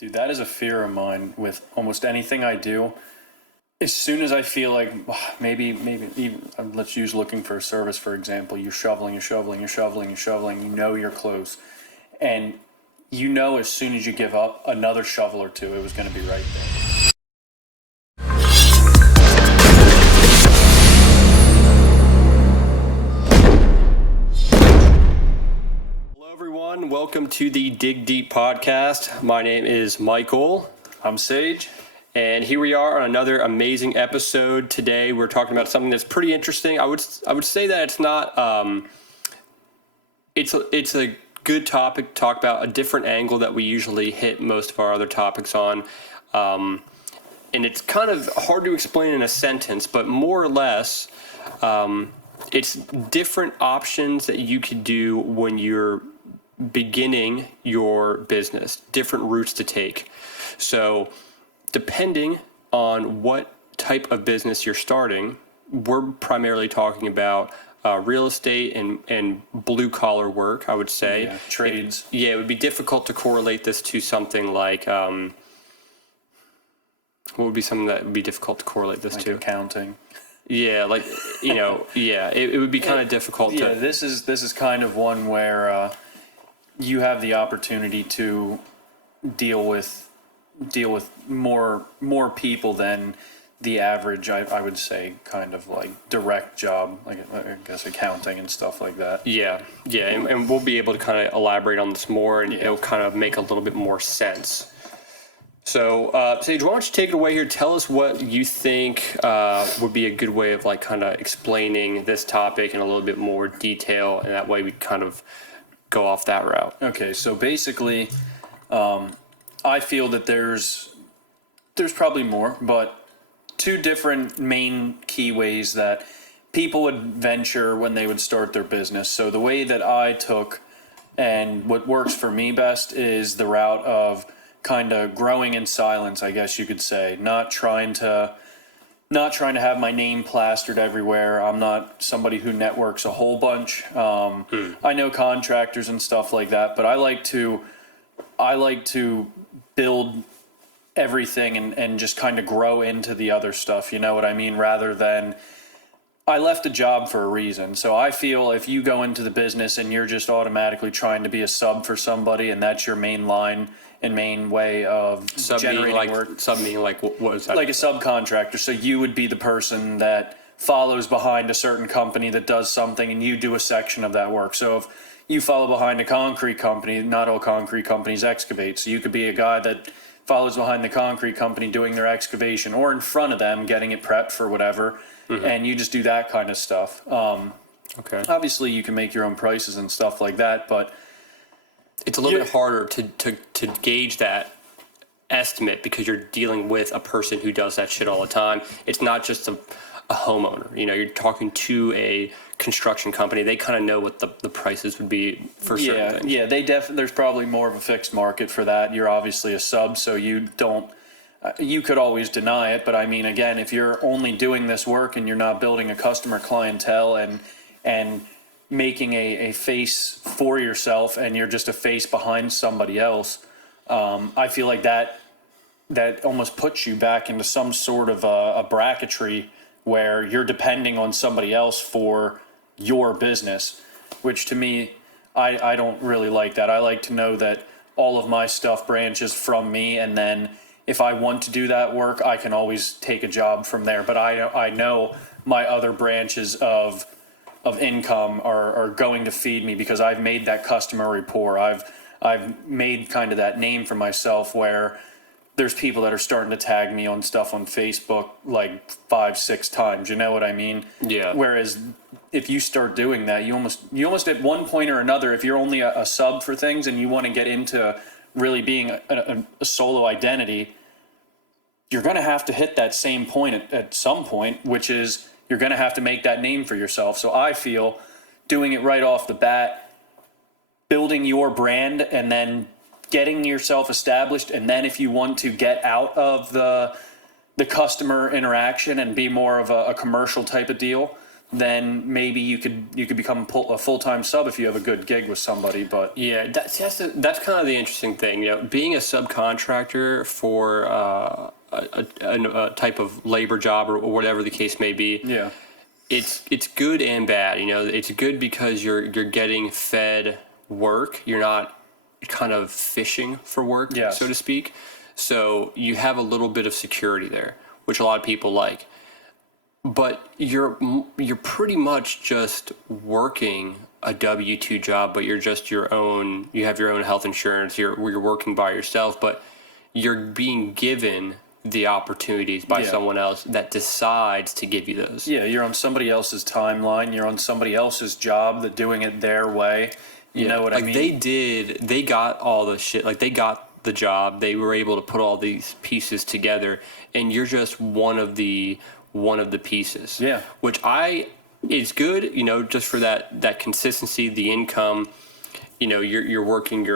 Dude, that is a fear of mine with almost anything I do. As soon as I feel like maybe even, let's use looking for a service, for example, you're shoveling, you know you're close. And you know as soon as you give up, another shovel or two, it was going to be right there. Hello, everyone. Welcome to the Dig Deep podcast. My name is Michael. I'm Sage. And here we are on another amazing episode. Today, we're talking about something that's pretty interesting. I would say that it's not. It's a good topic to talk about, a different angle that we usually hit most of our other topics on. And it's kind of hard to explain in a sentence, but more or less, it's different options that you could do when you're beginning your business, different routes to take. So depending on what type of business you're starting, we're primarily talking about real estate and blue collar work, I would say. Yeah, trades. It would be difficult to correlate this to something like, what would be something that would be difficult to correlate this Like to? accounting. Yeah, like, it would be kind of difficult Yeah, to. this is kind of one where you have the opportunity to deal with more people than the average, I would say, kind of like direct job, like I guess accounting and stuff like that. Yeah, and we'll be able to kind of elaborate on this more, and it'll kind of make a little bit more sense. So, Sage, why don't you take it away here? Tell us what you think would be a good way of like kind of explaining this topic in a little bit more detail, and that way we kind of go off that route. Okay, so basically, I feel that there's probably more, but two different main key ways that people would venture when they would start their business. So the way that I took and what works for me best is the route of kind of growing in silence, I guess you could say, not trying to have my name plastered everywhere. I'm not somebody who networks a whole bunch. I know contractors and stuff like that, but I like to build everything and just kind of grow into the other stuff, you know what I mean? Rather than, I left a job for a reason. So I feel if you go into the business and you're just automatically trying to be a sub for somebody and that's your main line and main way of generating work. Sub meaning like, what is that? Like a subcontractor. So you would be the person that follows behind a certain company that does something and you do a section of that work. So if you follow behind a concrete company, not all concrete companies excavate. So you could be a guy that follows behind the concrete company doing their excavation or in front of them getting it prepped for whatever. And you just do that kind of stuff. Okay. Obviously you can make your own prices and stuff like that, but It's a little bit harder to gauge that estimate because you're dealing with a person who does that shit all the time. It's not just a homeowner. You know, you're talking to a construction company. They kind of know what the prices would be for certain things. Yeah, there's probably more of a fixed market for that. You're obviously a sub, so you don't. You could always deny it, but I mean, again, if you're only doing this work and you're not building a customer clientele and making a face for yourself and you're just a face behind somebody else, I feel like that almost puts you back into some sort of a bracketry where you're depending on somebody else for your business, which to me, I don't really like that. I like to know that all of my stuff branches from me, and then if I want to do that work, I can always take a job from there. But I know my other branches of income are going to feed me because I've made that customer rapport. I've made kind of that name for myself where there's people that are starting to tag me on stuff on Facebook like 5-6 times. You know what I mean? Yeah. Whereas if you start doing that, you almost at one point or another, if you're only a sub for things and you want to get into really being a solo identity, you're going to have to hit that same point at some point, which is you're going to have to make that name for yourself. So I feel doing it right off the bat, building your brand and then getting yourself established. And then if you want to get out of the customer interaction and be more of a commercial type of deal, then maybe you could become a full-time sub if you have a good gig with somebody. But Yeah, that's kind of the interesting thing. Being a subcontractor for a type of labor job or whatever the case may be. yeah, It's good and bad. It's good because you're getting fed work. You're not kind of fishing for work, Yes. so to speak. So you have a little bit of security there, which a lot of people like. But you're pretty much just working a W-2 job, but you're just your own. You have your own health insurance. You're working by yourself, but you're being given the opportunities by Yeah. someone else that decides to give you those. yeah, you're on somebody else's timeline. You're on somebody else's job. They're doing it their way. You know what I mean? They got all the shit, like they got the job, they were able to put all these pieces together, and you're just one of the pieces. Yeah. Which is good, just for that consistency, the income, you're working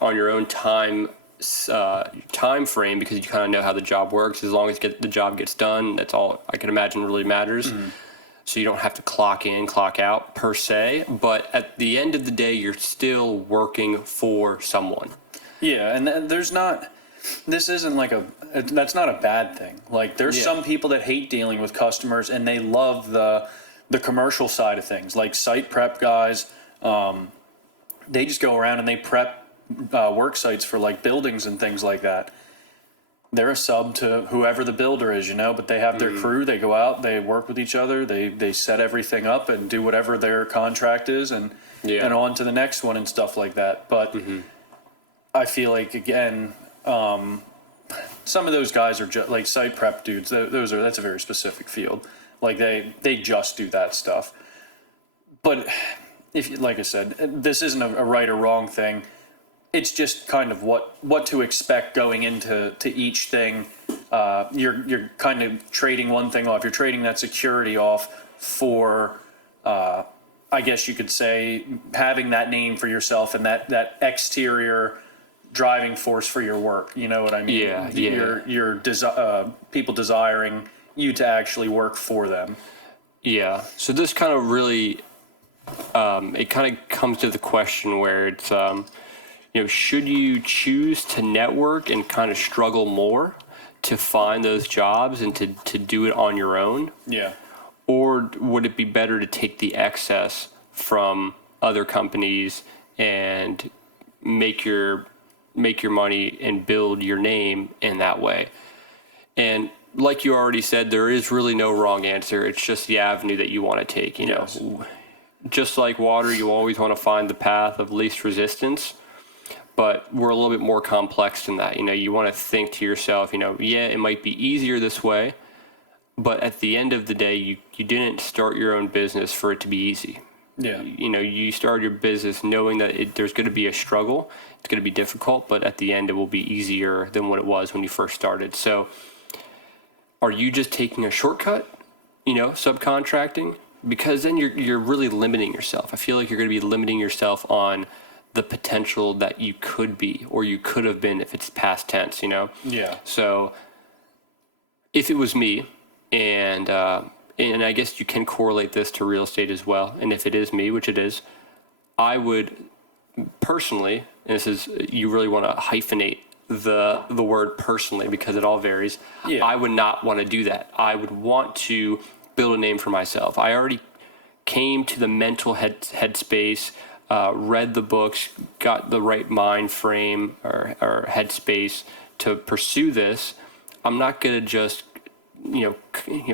on your own time frame, because you kind of know how the job works. As long as the job gets done, that's all I can imagine really matters. Mm-hmm. So you don't have to clock in, clock out per se, but at the end of the day, you're still working for someone. Yeah, and this isn't like that's not a bad thing. Like there's Yeah. some people that hate dealing with customers and they love the commercial side of things, like site prep guys. They just go around and they prep work sites for like buildings and things like that. They're a sub to whoever the builder is, but they have their crew. They go out, they work with each other, they set everything up and do whatever their contract is, and on to the next one and stuff like that. But I feel like, again, some of those guys are just like site prep dudes. That's a very specific field. Like they just do that stuff. But like I said, this isn't a right or wrong thing. It's just kind of what to expect going into each thing. You're kind of trading one thing off. You're trading that security off for, I guess you could say, having that name for yourself and that exterior driving force for your work. You know what I mean? Yeah. Your people desiring you to actually work for them. Yeah. So this kind of really, it kind of comes to the question where it's, should you choose to network and kind of struggle more to find those jobs and to do it on your own? Yeah. Or would it be better to take the excess from other companies and make your money and build your name in that way? And like you already said, there is really no wrong answer. It's just the avenue that you want to take, Yes. Just like water, you always want to find the path of least resistance. But we're a little bit more complex than that. You want to think to yourself, it might be easier this way, but at the end of the day, you didn't start your own business for it to be easy. Yeah. You started your business knowing that there's going to be a struggle. It's going to be difficult, but at the end, it will be easier than what it was when you first started. So are you just taking a shortcut, subcontracting? Because then you're really limiting yourself. I feel like you're going to be limiting yourself on the potential that you could be or you could have been if it's past tense, Yeah. So if it was me, and I guess you can correlate this to real estate as well, and if it is me, which it is, I would personally, and this is, you really want to hyphenate the word personally because it all varies. Yeah. I would not want to do that. I would want to build a name for myself. I already came to the mental headspace, read the books, got the right mind frame or headspace to pursue this. I'm not going to just,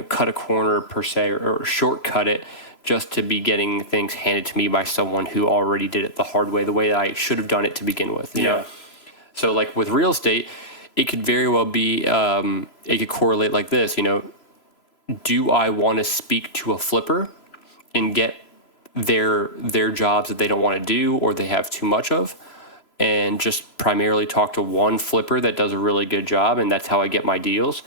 cut a corner per se or shortcut it just to be getting things handed to me by someone who already did it the hard way, the way that I should have done it to begin with. You know? So like with real estate, it could very well be, it could correlate like this, do I want to speak to a flipper and get their jobs that they don't want to do or they have too much of, and just primarily talk to one flipper that does a really good job, and that's how I get my deals?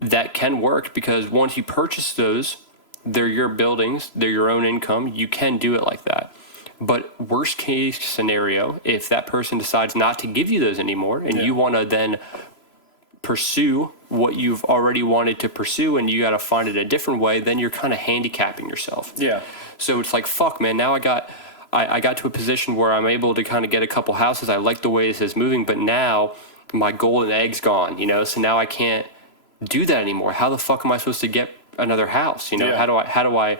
That can work because once you purchase those, they're your buildings, they're your own income. You can do it like that. But worst case scenario, if that person decides not to give you those anymore and you want to then pursue what you've already wanted to pursue and you got to find it a different way, then you're kind of handicapping yourself. Yeah. So it's like, fuck, man, now I got to a position where I'm able to kind of get a couple houses. I like the way this is moving, but now my golden egg's gone, so now I can't do that anymore. How the fuck am I supposed to get another house? Yeah. How do I?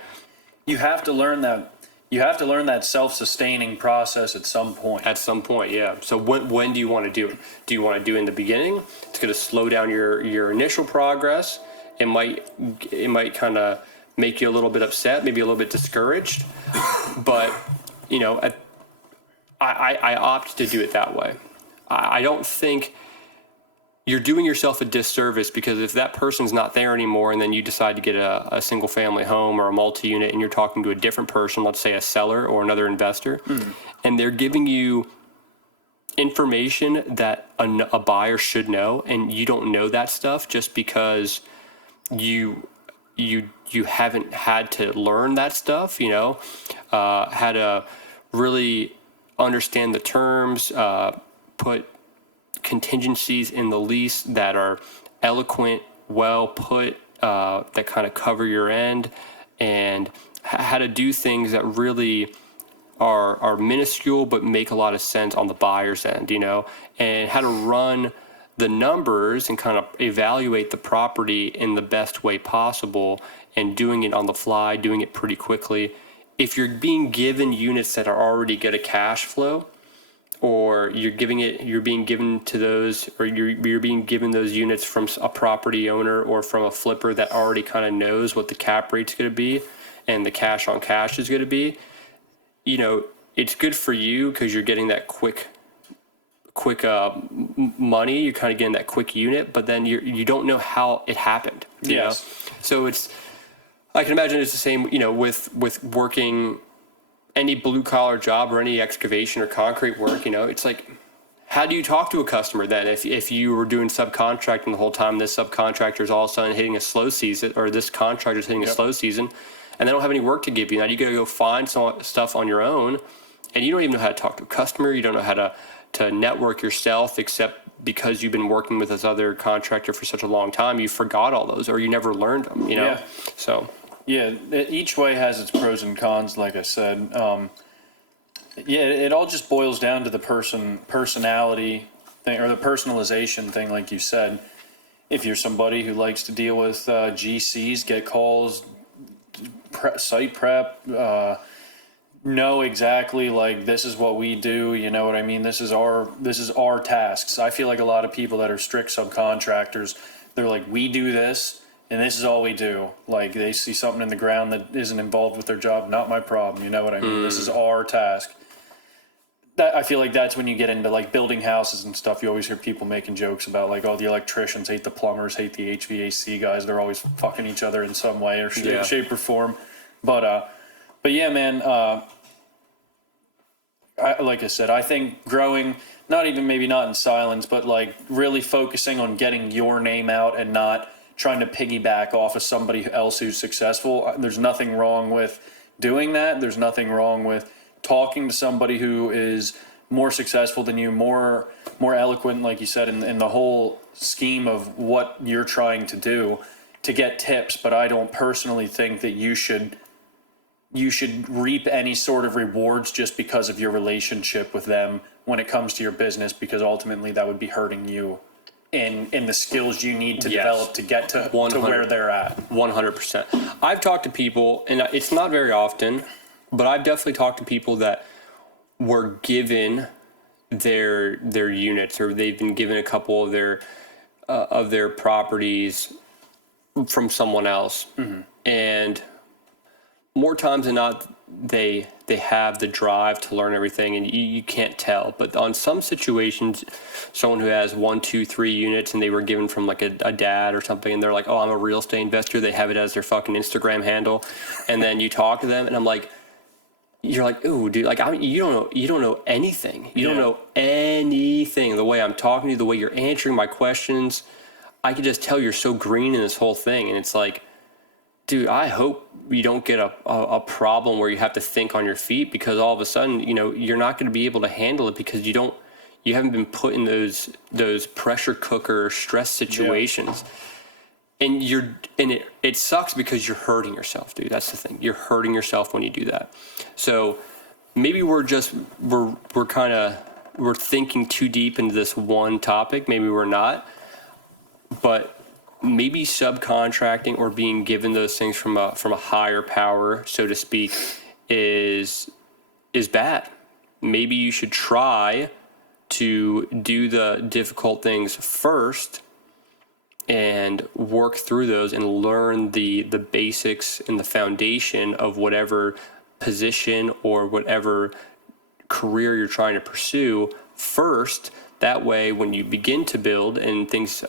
You have to learn that. You have to learn that self-sustaining process at some point. At some point, yeah. So when do you want to do it? Do you want to do it in the beginning? It's going to slow down your initial progress. It might kind of make you a little bit upset, maybe a little bit discouraged. But I opt to do it that way. I don't think you're doing yourself a disservice, because if that person's not there anymore and then you decide to get a single family home or a multi-unit and you're talking to a different person, let's say a seller or another investor, and they're giving you information that a buyer should know, and you don't know that stuff just because you haven't had to learn that stuff, how to really understand the terms, put contingencies in the lease that are eloquent, well put, that kind of cover your end, and how to do things that really are minuscule but make a lot of sense on the buyer's end, and how to run the numbers and kind of evaluate the property in the best way possible, and doing it on the fly, doing it pretty quickly. If you're being given units that are already good at cash flow, or you're being given those units from a property owner or from a flipper that already kind of knows what the cap rate's going to be and the cash on cash is going to be, it's good for you because you're getting that quick money. You're kind of getting that quick unit, but then you don't know how it happened. You know? So I can imagine it's the same, with working any blue collar job or any excavation or concrete work. It's like, how do you talk to a customer then if you were doing subcontracting the whole time, this subcontractor is all of a sudden hitting a slow season, or this contractor is hitting a slow season, and they don't have any work to give you? Now you got to go find some stuff on your own, and you don't even know how to talk to a customer. You don't know how to network yourself, except because you've been working with this other contractor for such a long time, you forgot all those, or you never learned them, Yeah. So. Yeah, each way has its pros and cons, like I said. It all just boils down to the personality thing, or the personalization thing, like you said. If you're somebody who likes to deal with GCs, get calls, site prep, know exactly, like, this is what we do, you know what I mean? This is our tasks. I feel like a lot of people that are strict subcontractors, they're like, we do this, and this is all we do. Like, they see something in the ground that isn't involved with their job, not my problem, you know what I mean? This is our task. I feel like that's when you get into, like, building houses and stuff. You always hear people making jokes about, like, oh, the electricians hate the plumbers, hate the HVAC guys. They're always fucking each other in some way or shape or form. But yeah, man, like I said, I think growing, maybe not in silence, but, like, really focusing on getting your name out and not trying to piggyback off of somebody else who's successful. There's nothing wrong with doing that. There's nothing wrong with talking to somebody who is more successful than you, more eloquent, like you said, in the whole scheme of what you're trying to do, to get tips. But I don't personally think that you should reap any sort of rewards just because of your relationship with them when it comes to your business, because ultimately that would be hurting you in the skills you need to develop to get to where they're at. 100%. I've talked to people, and it's not very often, but I've definitely talked to people that were given their units, or they've been given a couple of their properties from someone else, and more times than not, they have the drive to learn everything, and you can't tell. But on some situations, someone who has 1, 2, 3 units and they were given from, like, a dad or something, and they're like, oh, I'm a real estate investor. They have it as their fucking Instagram handle. And then you talk to them and I'm like, you're like, ooh, dude, like, you don't know anything. You don't know anything. The way I'm talking to you, the way you're answering my questions, I can just tell you're so green in this whole thing. And it's like, dude, I hope you don't get a problem where you have to think on your feet, because all of a sudden, you're not going to be able to handle it, because you You haven't been put in those pressure cooker stress situations. And it sucks because you're hurting yourself, dude. That's the thing. You're hurting yourself when you do that. So maybe we're thinking too deep into this one topic. Maybe we're not. But maybe subcontracting or being given those things from a higher power, so to speak, is bad. Maybe you should try to do the difficult things first and work through those and learn the basics and the foundation of whatever position or whatever career you're trying to pursue first. That way, when you begin to build and things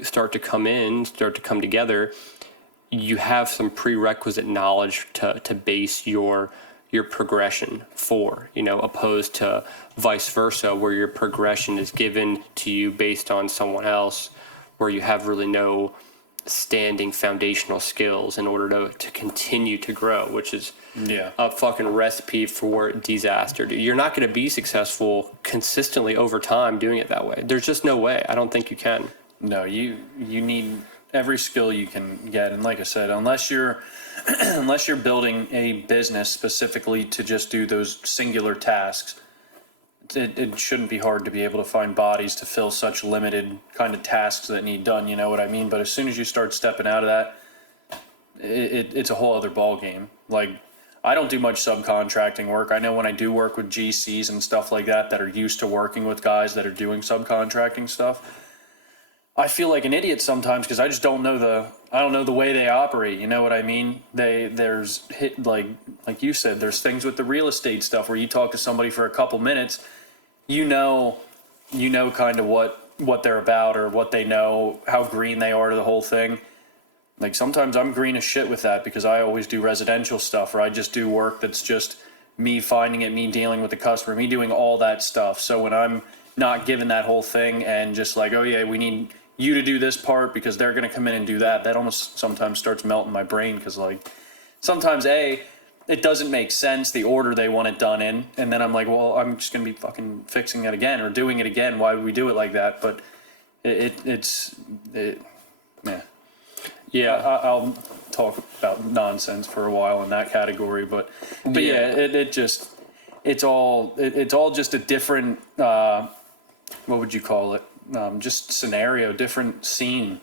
start to come together, you have some prerequisite knowledge to base your progression for, opposed to vice versa, where your progression is given to you based on someone else, where you have really no standing foundational skills in order to continue to grow, which is a fucking recipe for disaster. Dude, you're not going to be successful consistently over time doing it that way. There's just no way. I don't think you can. No, you need every skill you can get, and like I said, unless you're building a business specifically to just do those singular tasks, it shouldn't be hard to be able to find bodies to fill such limited kind of tasks that need done, you know what I mean? But as soon as you start stepping out of that, it's a whole other ball game. Like, I don't do much subcontracting work. I know when I do work with GCs and stuff like that are used to working with guys that are doing subcontracting stuff, I feel like an idiot sometimes because I just don't know the way they operate. You know what I mean? There's like you said, there's things with the real estate stuff where you talk to somebody for a couple minutes, you know kind of what they're about or what they know, how green they are to the whole thing. Like sometimes I'm green as shit with that because I always do residential stuff or I just do work that's just me finding it, me dealing with the customer, me doing all that stuff. So when I'm not given that whole thing and just like, oh yeah, we need you to do this part because they're going to come in and do that almost sometimes starts melting my brain because like sometimes it doesn't make sense the order they want it done in, and then I'm like, well, I'm just going to be fucking fixing it again or doing it again. Why would we do it like that? But I'll talk about nonsense for a while in that category, but yeah, it's all just a different what would you call it? Just scenario, different scene.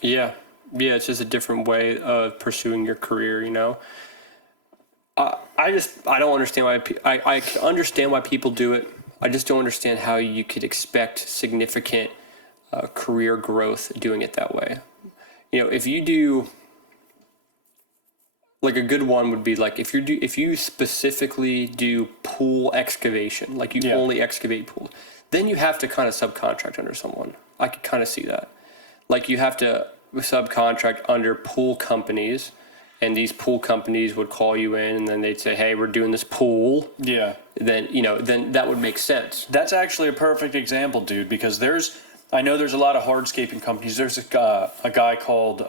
Yeah, it's just a different way of pursuing your career, I don't understand why I understand why people do it. I just don't understand how you could expect significant career growth doing it that way. If you do, like a good one would be like if you specifically do pool excavation, like you only excavate pools, then you have to kind of subcontract under someone. I could kind of see that. Like you have to subcontract under pool companies, and these pool companies would call you in and then they'd say, hey, we're doing this pool. Yeah. Then that would make sense. That's actually a perfect example, dude, because I know there's a lot of hardscaping companies. There's a guy called,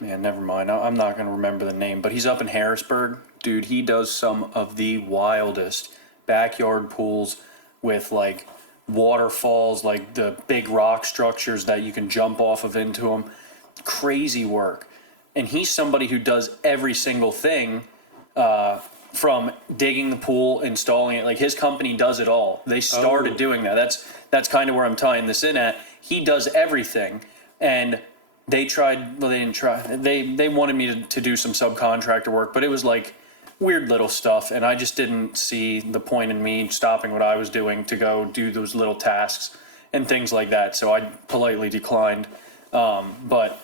man, never mind. I'm not going to remember the name, but he's up in Harrisburg. Dude, he does some of the wildest backyard pools with like waterfalls, like the big rock structures that you can jump off of into them. Crazy work. And he's somebody who does every single thing from digging the pool, installing it. Like his company does it all. They started doing that. That's kind of where I'm tying this in at. He does everything. And they didn't try. They wanted me to do some subcontractor work, but it was like weird little stuff, and I just didn't see the point in me stopping what I was doing to go do those little tasks and things like that, so I politely declined. But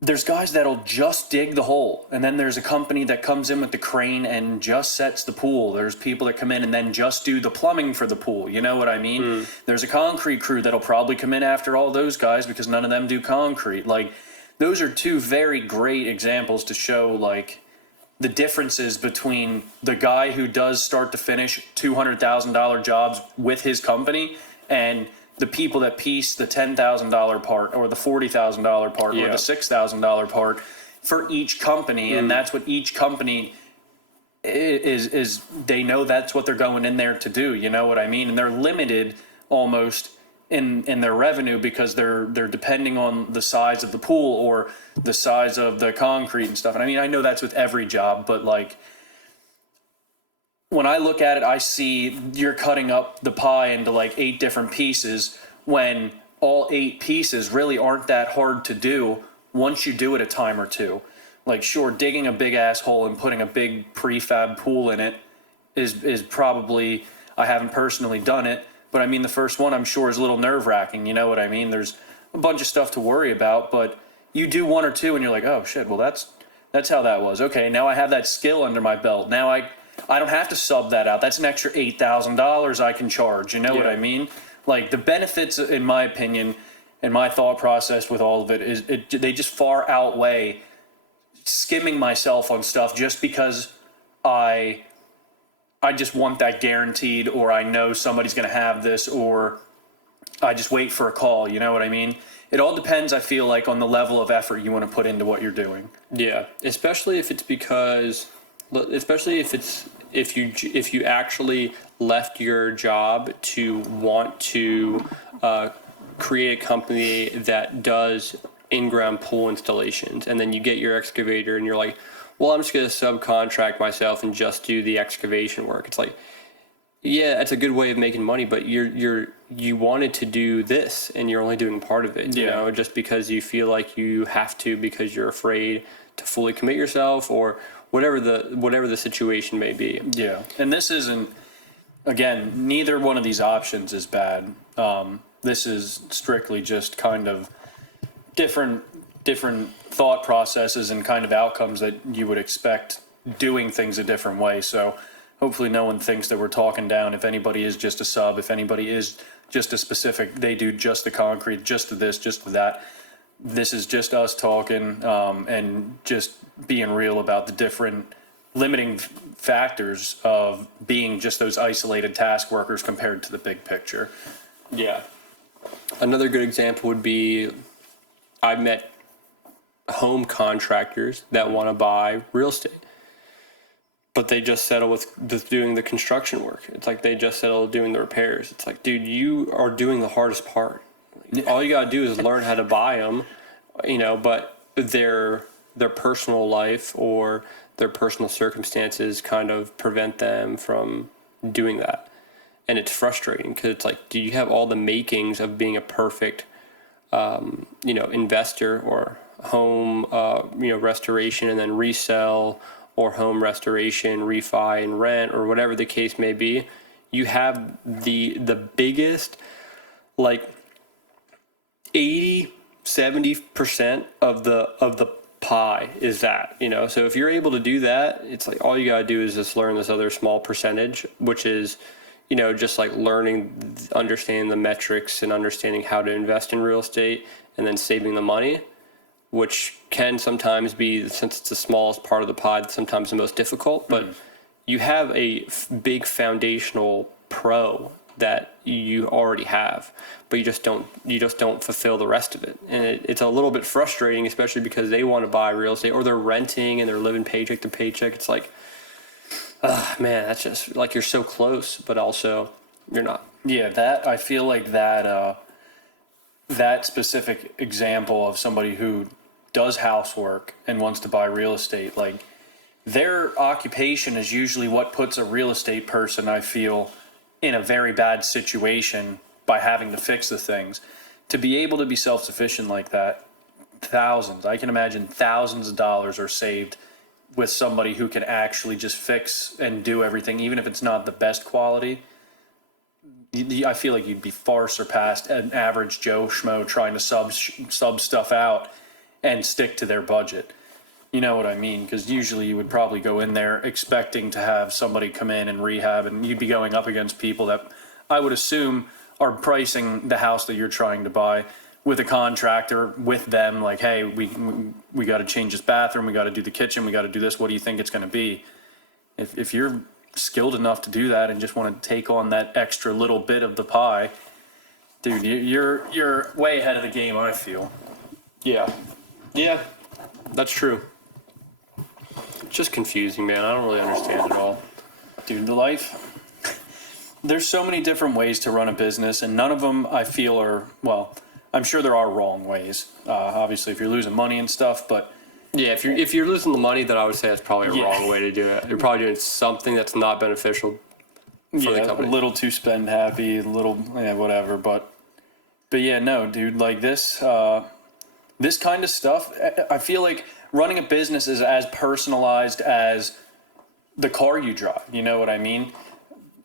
there's guys that'll just dig the hole, and then there's a company that comes in with the crane and just sets the pool. There's people that come in and then just do the plumbing for the pool, you know what I mean? There's a concrete crew that'll probably come in after all those guys because none of them do concrete. Like, those are two very great examples to show like the differences between the guy who does start to finish $200,000 jobs with his company and the people that piece the $10,000 part or the $40,000 part or the $6,000 part for each company. And that's what each company is they know that's what they're going in there to do. You know what I mean? And they're limited almost in their revenue because they're depending on the size of the pool or the size of the concrete and stuff. And I mean, I know that's with every job, but like when I look at it, I see you're cutting up the pie into like 8 different pieces when all 8 pieces really aren't that hard to do once you do it a time or two. Like, sure, digging a big ass hole and putting a big prefab pool in it is probably, I haven't personally done it, but I mean, the first one I'm sure is a little nerve wracking. You know what I mean? There's a bunch of stuff to worry about, but you do 1 or 2 and you're like, oh shit, well that's how that was. Okay, now I have that skill under my belt. Now I don't have to sub that out. That's an extra $8,000 I can charge. You know what I mean? Like the benefits, in my opinion, and my thought process with all of it is they just far outweigh skimming myself on stuff just because I just want that guaranteed, or I know somebody's going to have this, or I just wait for a call. You know what I mean? It all depends, I feel like, on the level of effort you want to put into what you're doing. Yeah, especially if you actually left your job to want to create a company that does in-ground pool installations, and then you get your excavator and you're like, well, I'm just going to subcontract myself and just do the excavation work. It's like, yeah, it's a good way of making money, but you wanted to do this and you're only doing part of it, you know, just because you feel like you have to because you're afraid to fully commit yourself or whatever the situation may be. Yeah, and this isn't, again, neither one of these options is bad. This is strictly just kind of different thought processes and kind of outcomes that you would expect doing things a different way. So hopefully no one thinks that we're talking down if anybody is just a sub, if anybody is just a specific, they do just the concrete, just to this, just to that. This is just us talking and just being real about the different limiting factors of being just those isolated task workers compared to the big picture. Yeah. Another good example would be I've met home contractors that want to buy real estate, but they just settle with doing the construction work. It's like they just settle doing the repairs. It's like, dude, you are doing the hardest part. All you got to do is learn how to buy them, you know, but their personal life or their personal circumstances kind of prevent them from doing that. And it's frustrating because it's like, do you have all the makings of being a perfect, investor or home, restoration and then resell, or home restoration, refi and rent, or whatever the case may be? You have the biggest, like 80-70% of the pie is that, you know. So if you're able to do that, it's like all you gotta do is just learn this other small percentage, which is, you know, just like understanding the metrics and understanding how to invest in real estate and then saving the money, which can sometimes be, since it's the smallest part of the pie, sometimes the most difficult. But you have a big foundational pro that you already have, but you just don't fulfill the rest of it. And it's a little bit frustrating, especially because they want to buy real estate or they're renting and they're living paycheck to paycheck. It's like, man, that's just like, you're so close, but also you're not. Yeah, that, I feel like that specific example of somebody who does housework and wants to buy real estate, like their occupation is usually what puts a real estate person, I feel, in a very bad situation by having to fix the things. To be able to be self-sufficient like that, I can imagine thousands of dollars are saved with somebody who can actually just fix and do everything, even if it's not the best quality. I feel like you'd be far surpassed an average Joe Schmo trying to sub stuff out and stick to their budget. You know what I mean? Because usually you would probably go in there expecting to have somebody come in and rehab, and you'd be going up against people that I would assume are pricing the house that you're trying to buy with a contractor with them, like, hey, we got to change this bathroom, we got to do the kitchen, we got to do this. What do you think it's going to be? If you're skilled enough to do that and just want to take on that extra little bit of the pie, dude, you're way ahead of the game, I feel. Yeah, that's true. It's just confusing, man. I don't really understand it all. Dude, there's so many different ways to run a business, and none of them I feel are, well, I'm sure there are wrong ways. Obviously, if you're losing money and stuff, but Yeah, if you're losing the money, then I would say that's probably a Yeah. wrong way to do it. You're probably doing something that's not beneficial for the yeah, a company. little too spend happy, a little, yeah, whatever. But yeah, no, dude, like this kind of stuff, I feel like running a business is as personalized as the car you drive. You know what I mean?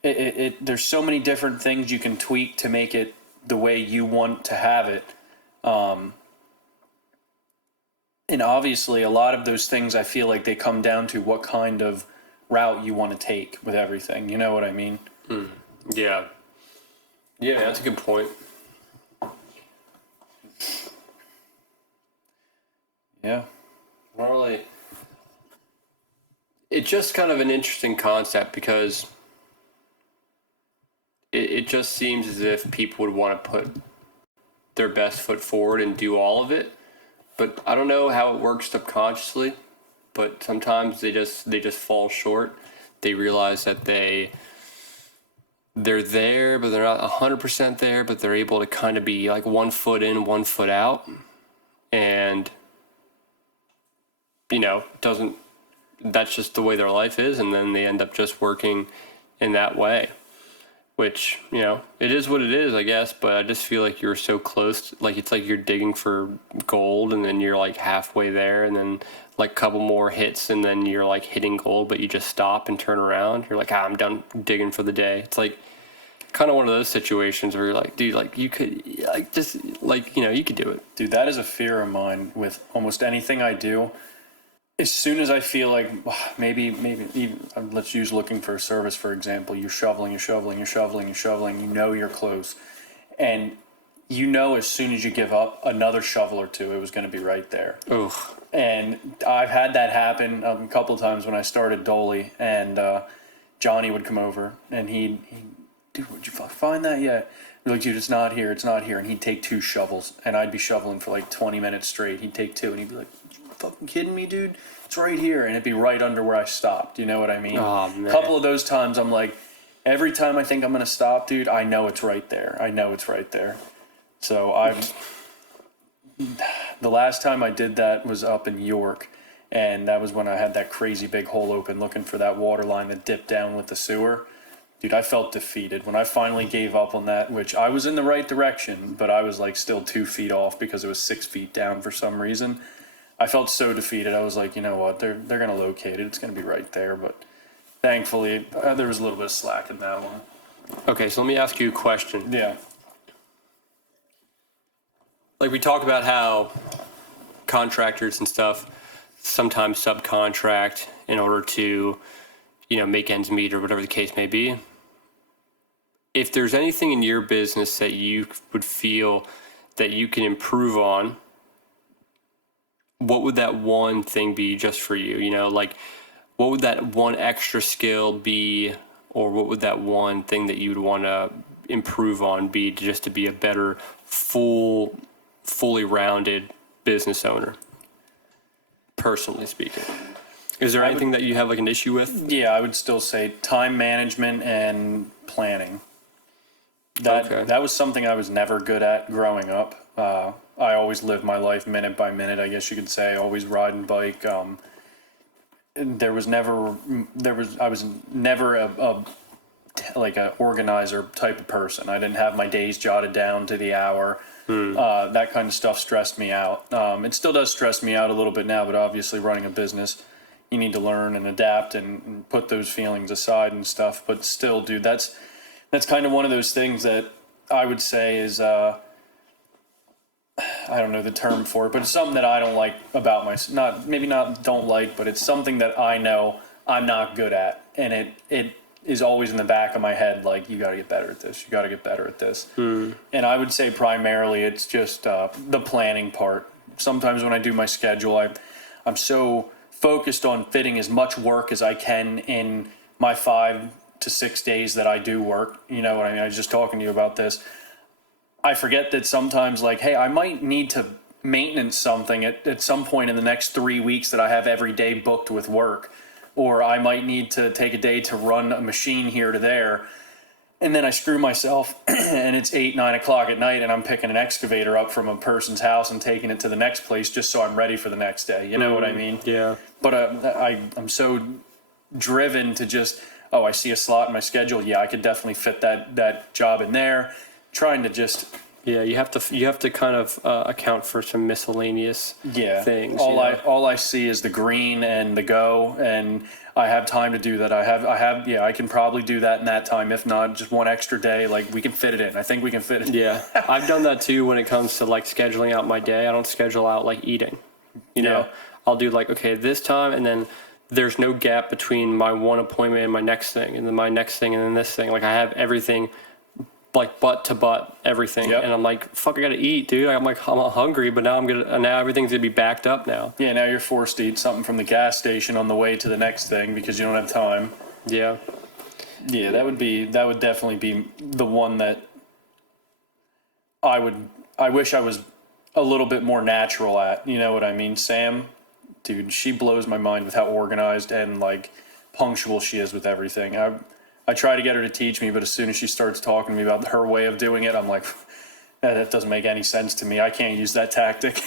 There's so many different things you can tweak to make it the way you want to have it. And obviously, a lot of those things, I feel like they come down to what kind of route you want to take with everything. You know what I mean? Yeah. Yeah, that's a good point. Yeah. Not really. It's just kind of an interesting concept because it just seems as if people would want to put their best foot forward and do all of it. But I don't know how it works subconsciously, but sometimes they just fall short. They realize that they're there, but they're not 100% there, but they're able to kind of be like 1 foot in, 1 foot out. And that's just the way their life is, and then they end up just working in that way, which, it is what it is, I guess, but I just feel like you're so close, like it's like you're digging for gold, and then you're like halfway there, and then like a couple more hits, and then you're like hitting gold, but you just stop and turn around. You're like, I'm done digging for the day. It's like kind of one of those situations where you're like, dude, like you could, like just like, you could do it. Dude, that is a fear of mine with almost anything I do. As soon as I feel like maybe even, let's use looking for a service, for example, you're shoveling, you're close. And as soon as you give up, another shovel or two, it was going to be right there. Ugh. And I've had that happen a couple of times when I started Dolly, and Johnny would come over, and he'd dude, would you find that yet? We're like, dude, it's not here. And he'd take 2 shovels, and I'd be shoveling for like 20 minutes straight. He'd take 2, and he'd be like, you fucking kidding me, dude? It's right here. And it'd be right under where I stopped. You know what I mean? Oh, man. A couple of those times, I'm like, every time I think I'm going to stop, dude, I know it's right there. So the last time I did that was up in York, and that was when I had that crazy big hole open looking for that water line that dipped down with the sewer. Dude, I felt defeated when I finally gave up on that, which I was in the right direction, but I was like still 2 feet off because it was 6 feet down for some reason. I felt so defeated. I was like, you know what? They're going to locate it. It's going to be right there. But thankfully, there was a little bit of slack in that one. Okay, so let me ask you a question. Yeah. Like we talk about how contractors and stuff sometimes subcontract in order to, make ends meet or whatever the case may be. If there's anything in your business that you would feel that you can improve on, what would that one thing be just for you? Like what would that one extra skill be, or what would that one thing that you'd want to improve on be just to be a better, fully rounded business owner, personally speaking? Is there anything that you have like an issue with? Yeah, I would still say time management and planning. That was something I was never good at growing up. I always lived my life minute by minute, I guess you could say. Always riding bike. I was never a organizer type of person. I didn't have my days jotted down to the hour. That kind of stuff stressed me out. It still does stress me out a little bit now, but obviously running a business, you need to learn and adapt and put those feelings aside and stuff. But still, dude, that's kind of one of those things that I would say is, I don't know the term for it, but it's something that I don't like about myself. Don't like, but it's something that I know I'm not good at. And it is always in the back of my head, like, you got to get better at this. You got to get better at this. And I would say primarily it's just the planning part. Sometimes when I do my schedule, I'm so focused on fitting as much work as I can in my 5 to 6 days that I do work. You know what I mean? I was just talking to you about this. I forget that sometimes, like, hey, I might need to maintenance something at some point in the next 3 weeks that I have every day booked with work, or I might need to take a day to run a machine here to there. And then I screw myself and it's 8, 9 o'clock at night and I'm picking an excavator up from a person's house and taking it to the next place just so I'm ready for the next day. You know what I mean? Yeah. But I'm so driven to just, oh, I see a slot in my schedule. Yeah, I could definitely fit that job in there. Trying to just, Yeah, you have to kind of account for some miscellaneous things. All I see is the green and the go, and I have time to do that. I can probably do that in that time. If not, just one extra day. Like, we can fit it in. I think we can fit it in. Yeah, I've done that too when it comes to like scheduling out my day. I don't schedule out like eating. You know, I'll do like, okay, this time, and then there's no gap between my one appointment and my next thing, and then my next thing, and then this thing. Like, I have everything like butt to butt, everything. Yep. And I'm like, fuck, I gotta eat, dude. I'm hungry, but now now everything's gonna be backed up now. Yeah, now you're forced to eat something from the gas station on the way to the next thing because you don't have time. Yeah. Yeah, that would definitely be the one that I wish I was a little bit more natural at. You know what I mean? Sam, dude, she blows my mind with how organized and like punctual she is with everything. I try to get her to teach me, but as soon as she starts talking to me about her way of doing it, I'm like, that doesn't make any sense to me. I can't use that tactic.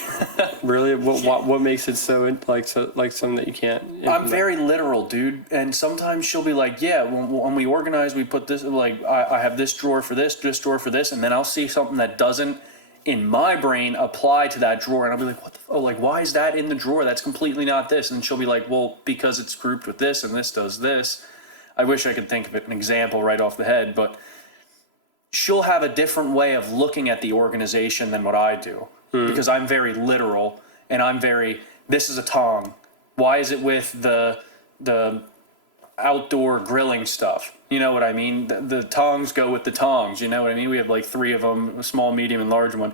Really? What makes it so like something that you can't implement? I'm very literal, dude. And sometimes she'll be like, yeah, when we organize, we put this, like, I have this drawer for this drawer for this. And then I'll see something that doesn't, in my brain, apply to that drawer. And I'll be like, what the fuck? Like, why is that in the drawer? That's completely not this. And she'll be like, well, because it's grouped with this and this does this. I wish I could think of an example right off the head, but she'll have a different way of looking at the organization than what I do. Because I'm very literal and I'm very, this is a tong. Why is it with the outdoor grilling stuff? You know what I mean? The tongs go with the tongs. You know what I mean? We have like 3 of them, a small, medium, and large one.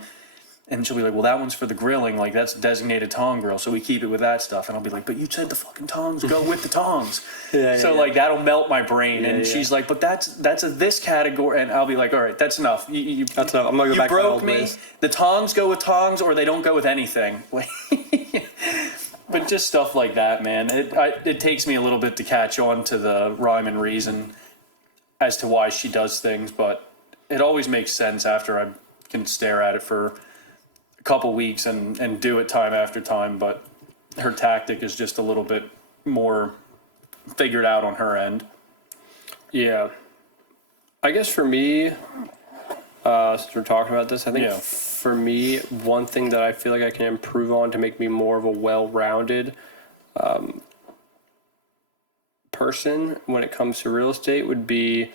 And she'll be like, well, that one's for the grilling. Like, that's designated tong grill, so we keep it with that stuff. And I'll be like, but you said the fucking tongs go with the tongs. Like, that'll melt my brain. And she's like, but that's this category. And I'll be like, all right, that's enough. That's enough. I'm going to go back to my old broke me. ways. The tongs go with tongs, or they don't go with anything. But just stuff like that, man. It takes me a little bit to catch on to the rhyme and reason as to why she does things. But it always makes sense after I can stare at it for couple weeks and do it time after time, but her tactic is just a little bit more figured out on her end. Yeah. I guess for me, since we're talking about this, I think for me, one thing that I feel like I can improve on to make me more of a well-rounded person when it comes to real estate would be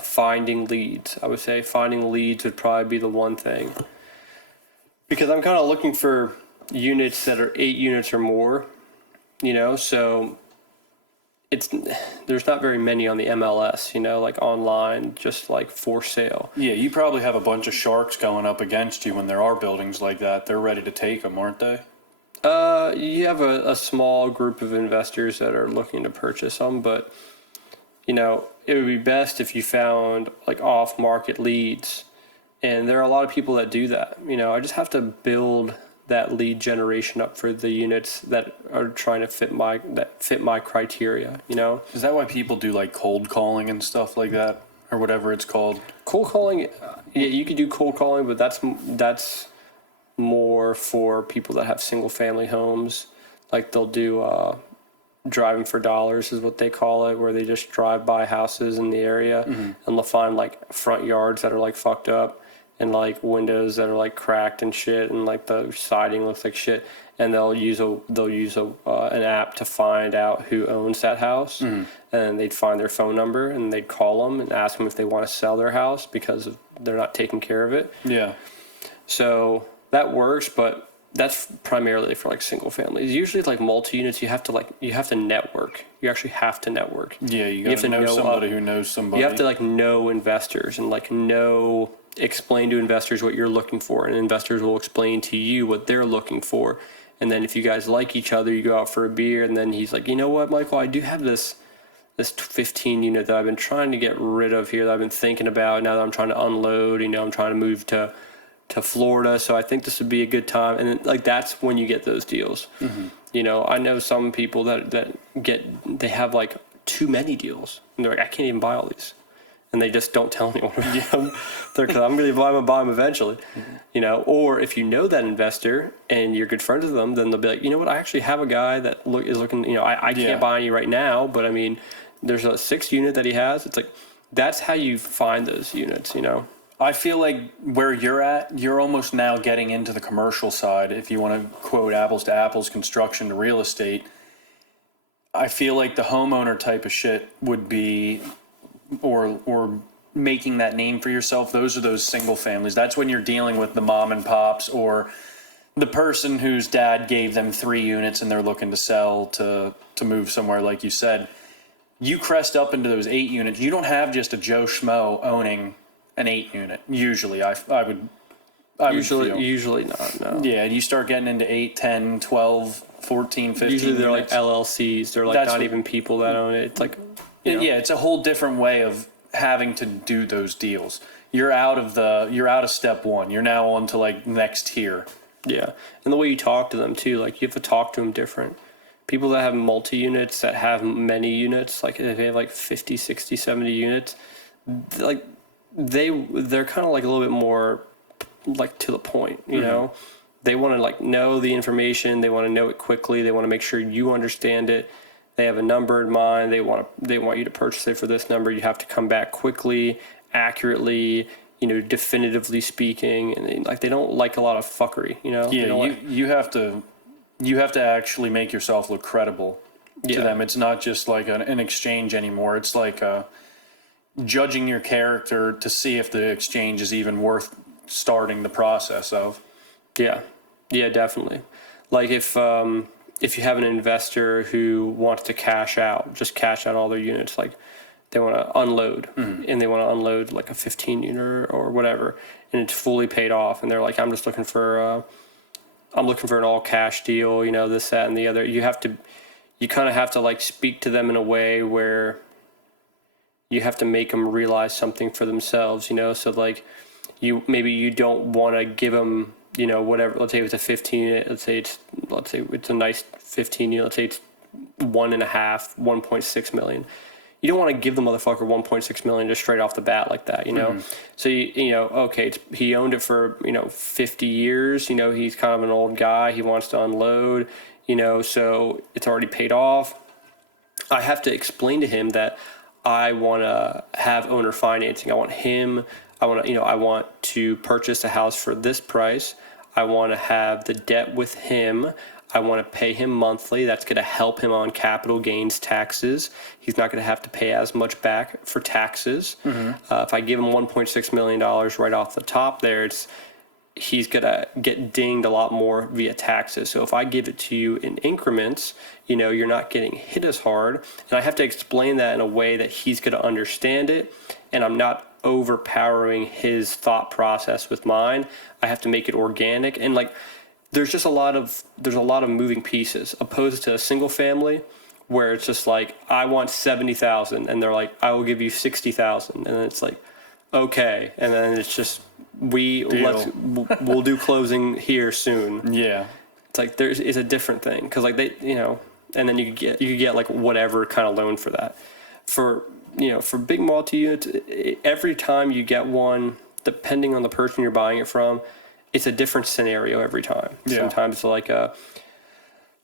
finding leads. I would say finding leads would probably be the one thing. Because I'm kind of looking for units that are 8 units or more, you know, so there's not very many on the MLS, you know, like online, just like for sale. Yeah, you probably have a bunch of sharks going up against you when there are buildings like that. They're ready to take them, aren't they? You have a small group of investors that are looking to purchase them, but, you know, it would be best if you found like off-market leads. And there are a lot of people that do that. You know, I just have to build that lead generation up for the units that are trying to fit my criteria, you know? Is that why people do like cold calling and stuff like that, or whatever it's called? Cold calling, yeah, you could do cold calling, but that's more for people that have single family homes. Like they'll do driving for dollars is what they call it, where they just drive by houses in the area and they'll find like front yards that are like fucked up. And like windows that are like cracked and shit, and like the siding looks like shit, and they'll use an app to find out who owns that house, and they'd find their phone number and they'd call them and ask them if they want to sell their house because they're not taking care of it. Yeah. So that works, but that's primarily for like single families. Usually like multi units, you have to network. You actually have to network. Yeah, you have to know somebody who knows somebody. You have to like know investors and like explain to investors what you're looking for, and investors will explain to you what they're looking for. And then if you guys like each other, you go out for a beer, and then he's like, you know what, Michael, I do have this 15 unit that I've been trying to get rid of here, that I've been thinking about now that I'm trying to unload. You know, I'm trying to move to to Florida. So I think this would be a good time. And then, like, that's when you get those deals. You know, I know some people that they have like too many deals, and they're like, I can't even buy all these, and they just don't tell anyone. They're because I'm going to buy them eventually. You know, or if you know that investor and you're good friends with them, then they'll be like, you know what, I actually have a guy that is looking. You know, I can't buy any right now, but I mean, there's a 6 unit that he has. It's like, that's how you find those units. You know. I feel like where you're at, you're almost now getting into the commercial side. If you want to quote apples to apples construction to real estate, I feel like the homeowner type of shit would be, or making that name for yourself. Those are those single families. That's when you're dealing with the mom and pops or the person whose dad gave them 3 units and they're looking to sell to move somewhere, like you said. You crest up into those 8 units. You don't have just a Joe Schmo owning an 8 unit. Usually, I would feel. Usually not, no. Yeah, you start getting into 8, 10, 12, 14, 15 Usually they're units. like LLCs. They're like That's not what- even people that own it. It's like, you know. Yeah, it's a whole different way of having to do those deals. You're out of step 1. You're now on to like next tier. Yeah. And the way you talk to them too, like you have to talk to them different. People that have multi-units, that have many units, like if they have like 50, 60, 70 units, like they're kind of like a little bit more like to the point, you know? They want to like know the information. They want to know it quickly. They want to make sure you understand it. They have a number in mind. They want you to purchase it for this number. You have to come back quickly, accurately, you know, definitively speaking. And they don't like a lot of fuckery, you know? Yeah, you have to actually make yourself look credible to them. It's not just like an exchange anymore. It's like judging your character to see if the exchange is even worth starting the process of. Yeah, definitely. Like if you have an investor who wants to cash out all their units, like they want to unload and they want to unload like a 15 unit or whatever, and it's fully paid off, and they're like, I'm looking for an all cash deal, you know, this, that, and the other. You kind of have to like speak to them in a way where you have to make them realize something for themselves, you know. So like you don't want to give them, you know, whatever. Let's say it's a 15 unit. Let's say it's a nice 15 unit. Let's say it's 1.6 million. You don't want to give the motherfucker 1.6 million just straight off the bat like that, you know. So you know, okay, he owned it for 50 years. You know, he's kind of an old guy. He wants to unload. You know, so it's already paid off. I have to explain to him that I want to have owner financing. I want to purchase a house for this price. I want to have the debt with him. I want to pay him monthly. That's going to help him on capital gains taxes. He's not going to have to pay as much back for taxes. If I give him $1.6 million right off the top there, he's going to get dinged a lot more via taxes. So if I give it to you in increments, you know, you're not getting hit as hard. And I have to explain that in a way that he's going to understand it, and I'm not overpowering his thought process with mine. I have to make it organic, and like there's a lot of moving pieces opposed to a single family where it's just like, I want 70,000, and they're like, I will give you 60,000, and then it's like, okay, and then it's just we'll do closing here soon. Yeah, it's like it's a different thing because like they, you know, and then you could get like whatever kind of loan for that. For big multi-units, every time you get one, depending on the person you're buying it from, it's a different scenario every time. Yeah. Sometimes it's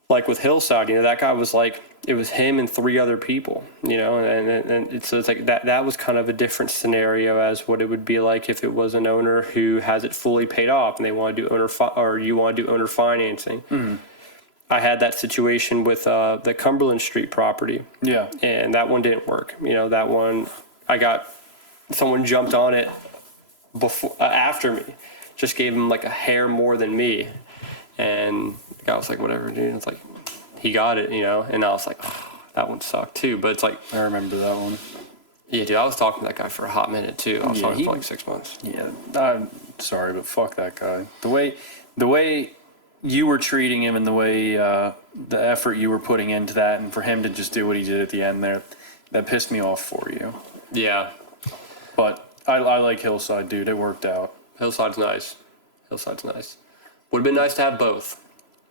like with Hillside, you know, that guy was like, it was him and 3 other people, you know, and it's like that was kind of a different scenario as what it would be like if it was an owner who has it fully paid off and they want to do you want to do owner financing. I had that situation with the Cumberland Street property. Yeah. And that one didn't work. You know, that one, someone jumped on it after me, just gave him like a hair more than me. And the guy was like, whatever, dude. It's like, he got it, you know. And I was like, oh, that one sucked too. But it's like, I remember that one. Yeah, dude, I was talking to that guy for a hot minute too. I was talking for like 6 months. Yeah, I'm sorry, but fuck that guy. The way you were treating him and the way the effort you were putting into that, and for him to just do what he did at the end there, that pissed me off for you. Yeah. But I like Hillside, dude. It worked out. Hillside's nice. Hillside's nice. Would have been nice to have both.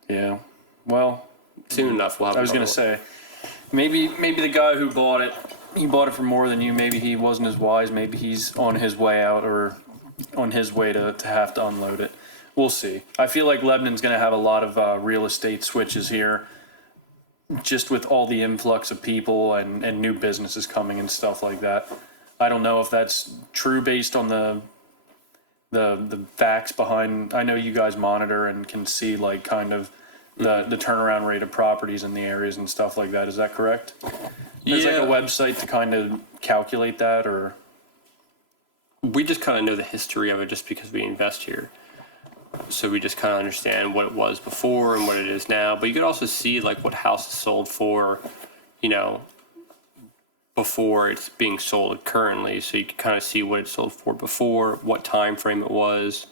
Yeah. Well, Soon enough, we'll have. I was gonna say, maybe the guy who bought it, he bought it for more than you. Maybe he wasn't as wise. Maybe he's on his way out or on his way to have to unload it. We'll see. I feel like Lebanon's gonna have a lot of real estate switches here, just with all the influx of people and new businesses coming and stuff like that. I don't know if that's true based on the facts behind. I know you guys monitor and can see like kind of the turnaround rate of properties in the areas and stuff like that. Is that correct? There's like a website to kind of calculate that, or We just kind of know the history of it just because we invest here. So we just kind of understand what it was before and what it is now. But you could also see like what houses sold for, you know, before it's being sold currently. So you can kind of see what it sold for before, what time frame it was.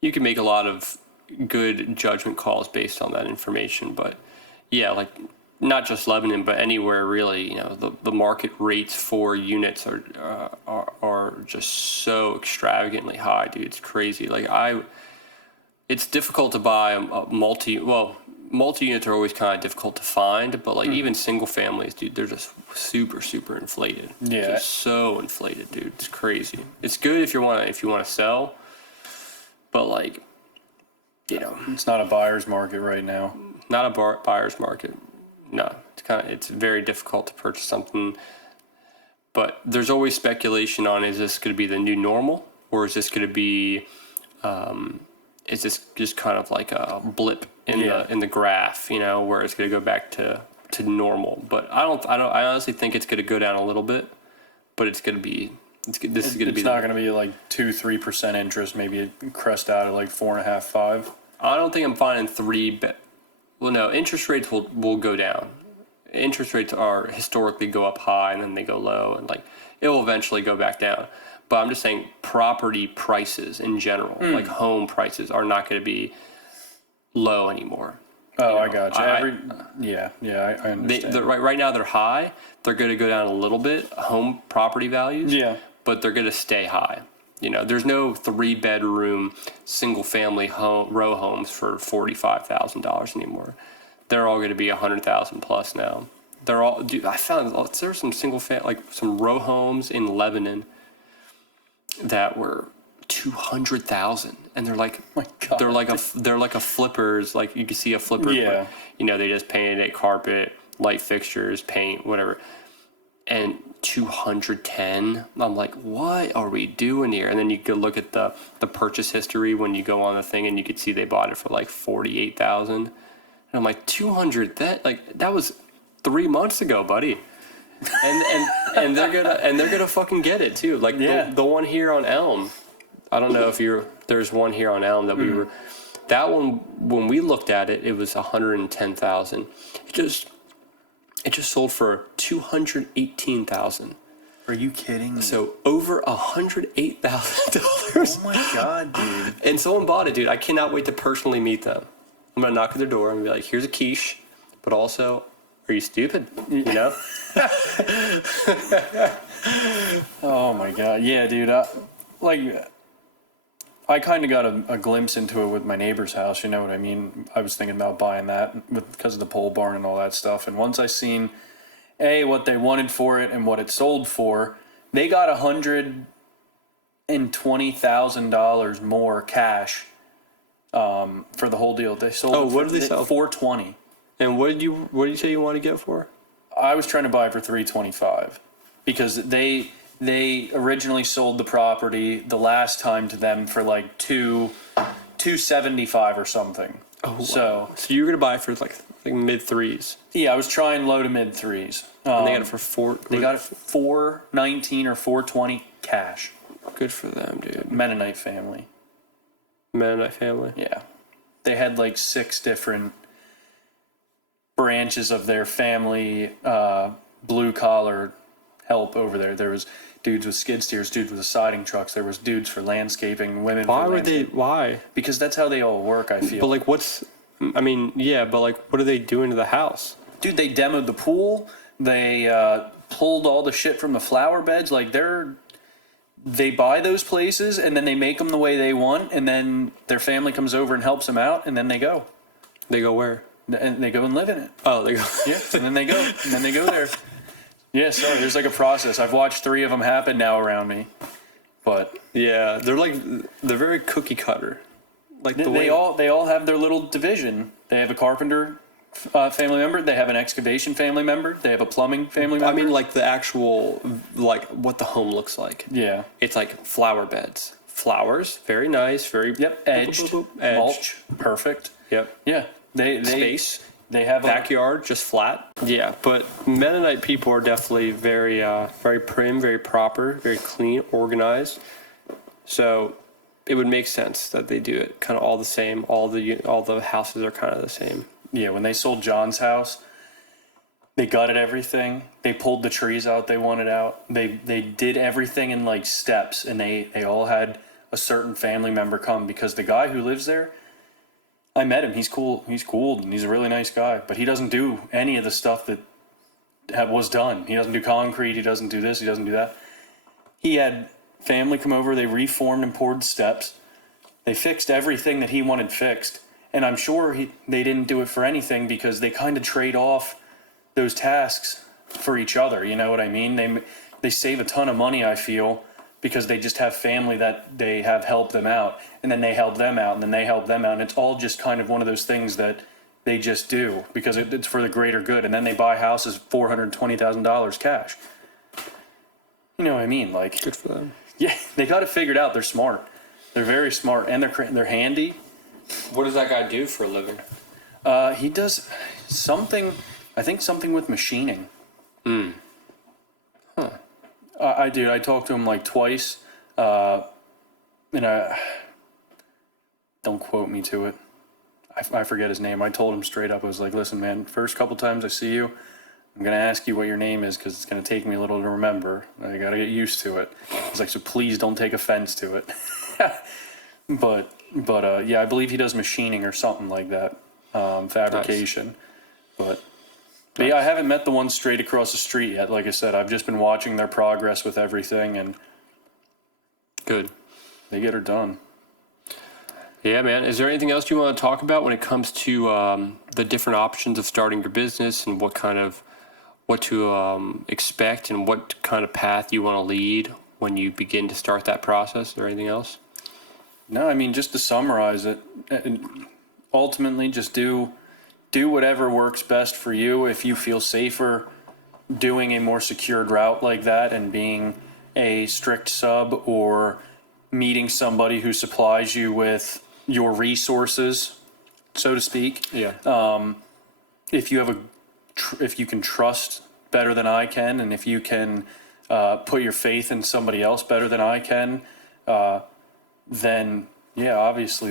You can make a lot of good judgment calls based on that information. But yeah, like not just Lebanon, but anywhere really, you know, the market rates for units are just so extravagantly high, dude. It's crazy. Like it's difficult to buy a multi units are always kind of difficult to find, but like even single families, dude, they're just super inflated. Yeah. Just so inflated, dude. It's crazy. It's good if you want to sell, but like, you know, it's not a buyer's market right now. not a buyer's market. No, it's very difficult to purchase something. But there's always speculation on, is this going to be the new normal, or is this going to be is this just kind of like a blip in the graph, you know, where it's going to go back to normal? But I honestly think it's going to go down a little bit, but it's going to be It's not going to be like 2-3% interest. Maybe it crest out at like 4.5, 5. I don't think I'm finding 3. Well, no, interest rates will go down. Interest rates are historically go up high and then they go low, and like it will eventually go back down. But I'm just saying property prices in general, like home prices, are not going to be low anymore. Oh, I got you. I understand. Right now they're high. They're going to go down a little bit, home property values. Yeah. But they're going to stay high. You know, there's no 3-bedroom single family row homes for $45,000 anymore. They're all going to be $100,000 plus now. They're all. Dude, I found there's some some row homes in Lebanon that were $200,000, and they're like, my God. they're like a flippers. Like you can see a flipper. Yeah. You know, they just painted it, carpet, light fixtures, paint, whatever. And 210. I'm like, what are we doing here? And then you could look at the purchase history when you go on the thing, and you could see they bought it for like 48,000. And I'm like, 200. That was 3 months ago, buddy. And they're gonna fucking get it too. Like the one here on Elm. I don't know if there's one here on Elm that we were. That one, when we looked at it, it was 110,000. It just sold for 218,000. Are you kidding? So over $108,000. Oh my God, dude! And someone bought it, dude. I cannot wait to personally meet them. I'm gonna knock at their door and be like, "Here's a quiche," but also, are you stupid? You know? Oh my God, yeah, dude. I kind of got a glimpse into it with my neighbor's house. You know what I mean? I was thinking about buying that because of the pole barn and all that stuff. And once I seen what they wanted for it and what it sold for, they got $120,000 more cash for the whole deal. They sold. Oh, what did they sell? $420. And what did you say you want to get for? I was trying to buy it for $325 because they originally sold the property the last time to them for like $275 or something. Oh, wow. So you were gonna buy it for like mid 3s. Yeah, I was trying low to mid 3s. And they got it for $4. They got it for $419 or $420 cash. Good for them, dude. Mennonite family. Yeah, they had like 6 different branches of their family, blue collar help over there. There was dudes with skid steers, dudes with siding trucks. There was dudes for landscaping, women. Why? Because that's how they all work, I feel. But like, what are they doing to the house? Dude, they demoed the pool. They pulled all the shit from the flower beds. Like they buy those places and then they make them the way they want, and then their family comes over and helps them out, and then they go. They go where? And they go and live in it. Oh, they go. Yeah, and then they go. And then they go there. Yeah, so there's like a process. I've watched 3 of them happen now around me. But Yeah, they're very cookie cutter. Like the way they all have their little division. They have a carpenter family member. They have an excavation family member. They have a plumbing family member. I mean, like the actual, like what the home looks like. yeah. It's like flower beds. Flowers, very nice, very Yep, edged, edged. mulch, perfect. Yep. Yeah, they Space. They have Backyard, just flat. Yeah, but Mennonite people are definitely very, very prim, very proper, very clean, organized. So it would make sense that they do it kind of all the same. All the houses are kind of the same. Yeah, when they sold John's house, they gutted everything. They pulled the trees out they wanted out. They did everything in like steps, and they all had a certain family member come, because the guy who lives there, I met him. He's cool. He's cool, and he's a really nice guy. But he doesn't do any of the stuff that was done. He doesn't do concrete. He doesn't do this. He doesn't do that. He had family come over. They reformed and poured steps. They fixed everything that he wanted fixed. And I'm sure they didn't do it for anything, because they kind of trade off those tasks for each other. You know what I mean? They save a ton of money, I feel, because they just have family that they have help them out, and then they help them out, and then they help them out. And it's all just kind of one of those things that they just do because it's for the greater good. And then they buy houses $420,000 cash. You know what I mean? Like, Good for them. yeah, they got it figured out. They're smart. They're very smart, and they're handy. What does that guy do for a living? He does something, I think something with machining. I talked to him like twice, and don't quote me to it. I forget his name. I told him straight up, I was like, listen, man, first couple times I see you, I'm going to ask you what your name is, because it's going to take me a little to remember. I got to get used to it. He's like, so please don't take offense to it. But yeah, I believe he does machining or something like that, fabrication. But yeah, I haven't met the one straight across the street yet. Like I said, I've just been watching their progress with everything, and Good. they get her done. Yeah, man. Is there anything else you want to talk about when it comes to the different options of starting your business, and what to expect, and what kind of path you want to lead when you begin to start that process, or anything else? No, I mean, just to summarize it, ultimately just do whatever works best for you. If you feel safer doing a more secured route like that and being a strict sub, or meeting somebody who supplies you with your resources, so to speak. Yeah. If you have if you can trust better than I can, and if you can put your faith in somebody else better than I can, then yeah, obviously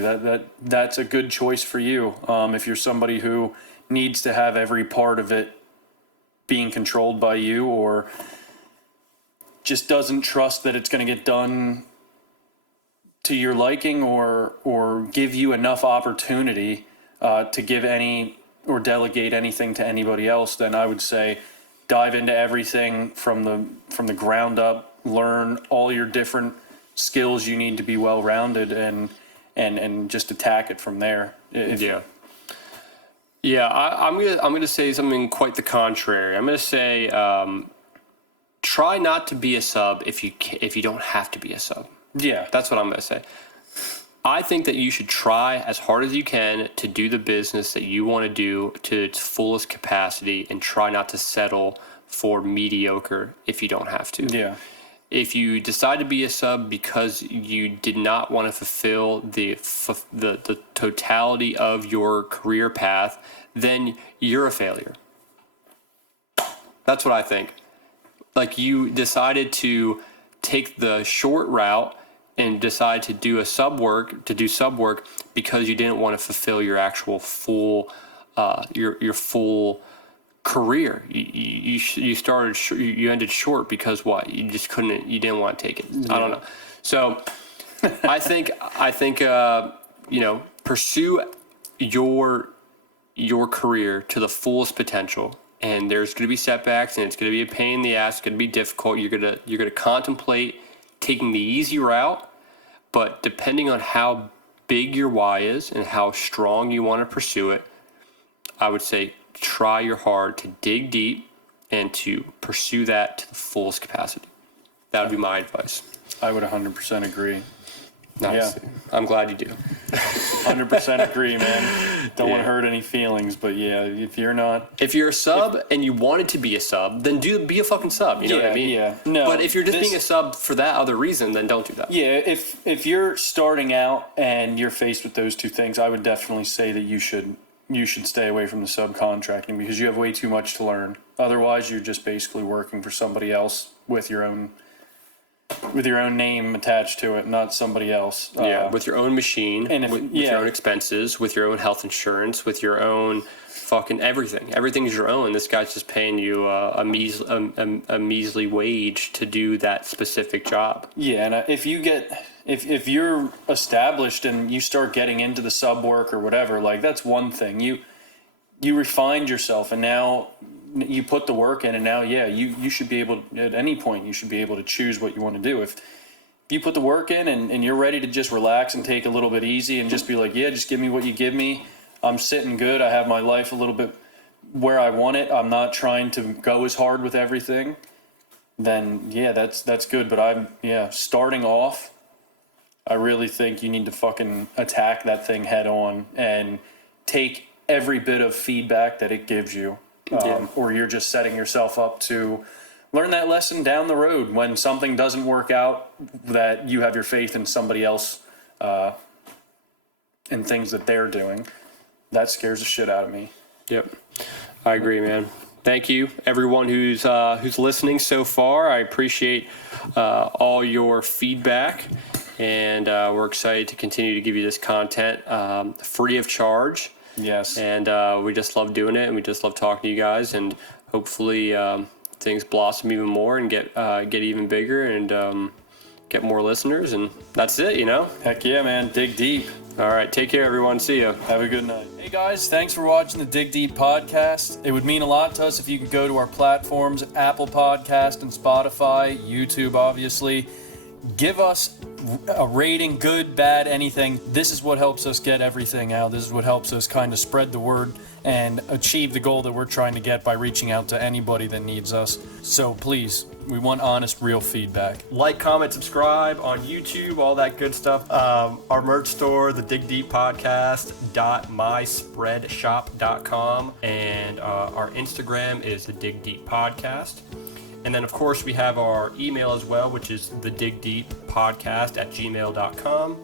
that's a good choice for you. If you're somebody who needs to have every part of it being controlled by you, or just doesn't trust that it's going to get done to your liking, or give you enough opportunity to give any or delegate anything to anybody else, then I would say dive into everything from the ground up. Learn all your different skills you need to be well-rounded, and just attack it from there. Yeah. I'm gonna say something quite the contrary. I'm gonna say try not to be a sub if you don't have to be a sub. Yeah. That's what I'm gonna say. I think that you should try as hard as you can to do the business that you want to do to its fullest capacity, and try not to settle for mediocre if you don't have to. Yeah. If you decide to be a sub because you did not want to fulfill the totality of your career path, then you're a failure. That's what I think. Like, you decided to take the short route and decide to do sub work because you didn't want to fulfill your actual full your full career. You ended short because what? You just couldn't. You didn't want to take it. Yeah. I don't know. So I think pursue your career to the fullest potential. And there's going to be setbacks, and it's going to be a pain in the ass. It's going to be difficult. You're going to contemplate taking the easy route, but depending on how big your why is and how strong you want to pursue it, I would say try your hard to dig deep and to pursue that to the fullest capacity. That would be my advice. I would 100% agree. Nice. Yeah. I'm glad you do. 100% agree, man. Don't want to hurt any feelings, but yeah, if you're not... If you're a sub and you wanted to be a sub, then be a fucking sub. You know what I mean? Yeah. No, but if you're just being a sub for that other reason, then don't do that. Yeah, if you're starting out and you're faced with those two things, I would definitely say that you should stay away from the subcontracting because you have way too much to learn. Otherwise, you're just basically working for somebody else with your own name attached to it, not somebody else. With your own machine, and with your own expenses, with your own health insurance, with your own fucking everything. Everything is your own. This guy's just paying you a measly wage to do that specific job. Yeah, and if you're established and you start getting into the sub work or whatever, like that's one thing. You refined yourself and now you put the work in and now, you should be able, at any point, you should be able to choose what you want to do. If you put the work in and you're ready to just relax and take a little bit easy and just be like, yeah, just give me what you give me. I'm sitting good. I have my life a little bit where I want it. I'm not trying to go as hard with everything. Then that's good. But starting off, I really think you need to fucking attack that thing head on and take every bit of feedback that it gives you. Or you're just setting yourself up to learn that lesson down the road when something doesn't work out, that you have your faith in somebody else and things that they're doing. That scares the shit out of me. Yep, I agree, man. Thank you, everyone who's listening so far. I appreciate all your feedback, and we're excited to continue to give you this content free of charge. Yes. And we just love doing it, and we just love talking to you guys, and hopefully things blossom even more and get even bigger and get more listeners, and that's it, Heck yeah, man. Dig deep. All right, take care, everyone. See ya. Have a good night. Hey guys, thanks for watching the Dig Deep podcast. It would mean a lot to us if you could go to our platforms, Apple Podcast and Spotify, YouTube obviously. Give us a rating, good, bad, anything. This is what helps us get everything out. This is what helps us kind of spread the word and achieve the goal that we're trying to get by reaching out to anybody that needs us. So please, we want honest, real feedback. Like, comment, subscribe on YouTube, all that good stuff. Our merch store, the Dig Deep Podcast.myspreadshop.com, and our Instagram is the Dig Deep Podcast. And then, of course, we have our email as well, which is thedigdeeppodcast@gmail.com.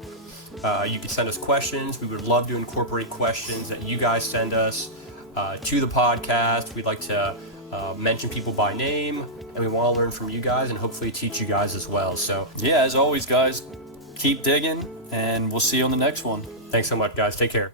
You can send us questions. We would love to incorporate questions that you guys send us to the podcast. We'd like to mention people by name, and we want to learn from you guys and hopefully teach you guys as well. So, yeah, as always, guys, keep digging, and we'll see you on the next one. Thanks so much, guys. Take care.